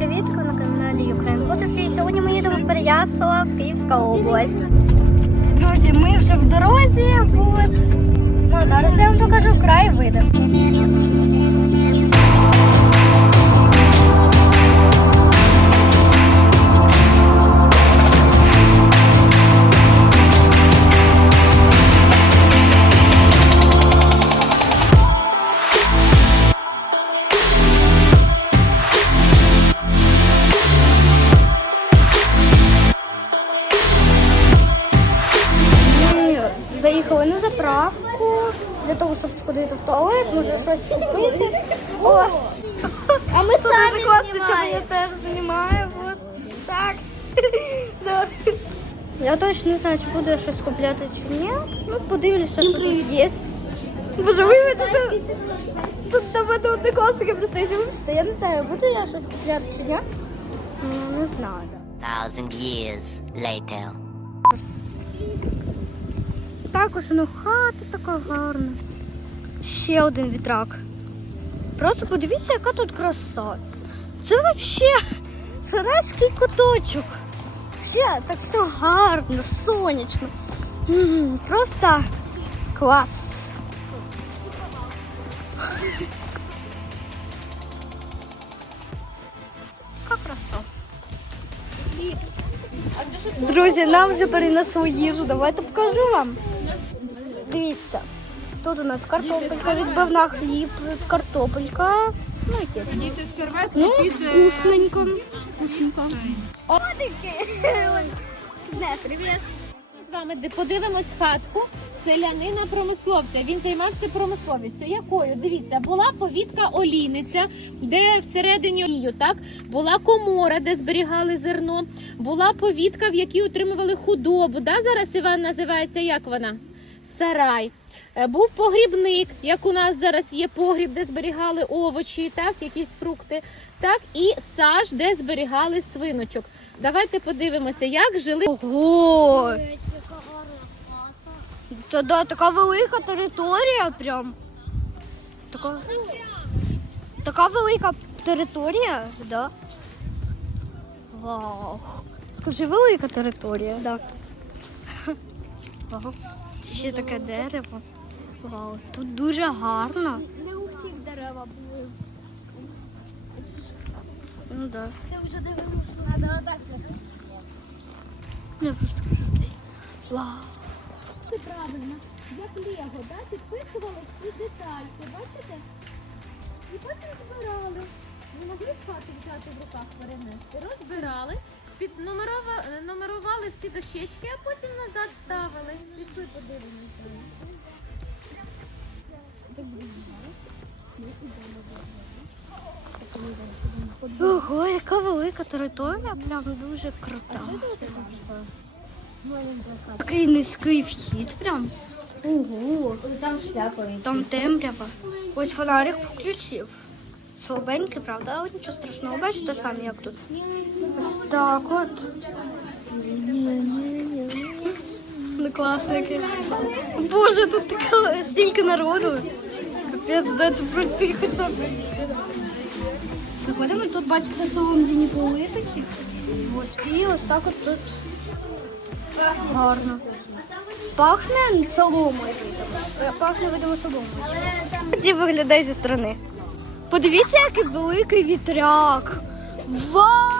привіт! Ви на каналі Ukraine Pottery. І Сьогодні ми їдемо в Переяслав, Київська область. Друзі, ми вже в дорозі. От. Ну, зараз я вам покажу край види. Заправку для того, щоб сходити в туалет, може щось купити. О! А ми самі я теж знімаю. Вот. Так. Да. Я точно не знаю, чи буду я щось купляти чи ні. Ну, подивлюся, що тут є. Боже, ви тут, тут до мене однокласники пристають. Вибачте, я не знаю, буду я щось купляти чи ні. Ну, не знаю. Thousand years later. Також ну хата така гарна. Ще один вітрак. Просто подивіться, яка тут краса. Це взагалі це куточок. Ще так все гарно, сонячно. Просто клас. Друзі, нам вже перенесли їжу. Давайте покажу вам. Дивіться. Тут у нас картопелька, відбивна хліб, картопелька. Ну і кетчуп. Діти серветки Ну, вкусненько. вкусненько. Одики. Не, привіт. З вами де- подивимось хатку селянина промисловця. Він займався промисловістю. Якою? Дивіться, була повітка олійниця, де всередині олію, так була комора, де зберігали зерно, була повітка, в якій утримували худобу. Да, зараз Іван називається як вона? Сарай. Е, Був погрібник, як у нас зараз є погріб, де зберігали овочі, так, якісь фрукти, так, і саж, де зберігали свиночок. Давайте подивимося, як жили. Ого! Та да, така велика територія прям. Така, така велика територія, да? Вау. Скажи, велика територія. Да. Вау. Ще таке дерево. Вау, тут дуже гарно. Не у всіх дерева були. Ну да. Ти вже дивилися на так. Я просто кажу цей. Вау. Це правильно, як Лего, да? підписували всі детальки, бачите? І потім збирали. Не могли з хати взяти в руках перенести. Розбирали, піднумерова- е, всі дощечки, а потім назад ставили. Пішли подивимося. Ого, яка велика територія, прям дуже крута. Такий низький вхід прям. Ого. Там шляпа. Там темрява. Ось фонарик включив. Слабенький, правда, але нічого страшного. Бачите самі, як тут. Ось так от. Однокласники. Боже, тут така стільки народу. Капець, де тут б. Заходимо, тут бачите солом'яні поли такі. От, і ось так от тут гарно. Пахне соломою. Пахне видимо соломою. Тоді виглядає зі сторони. Подивіться, який великий вітряк. Вау!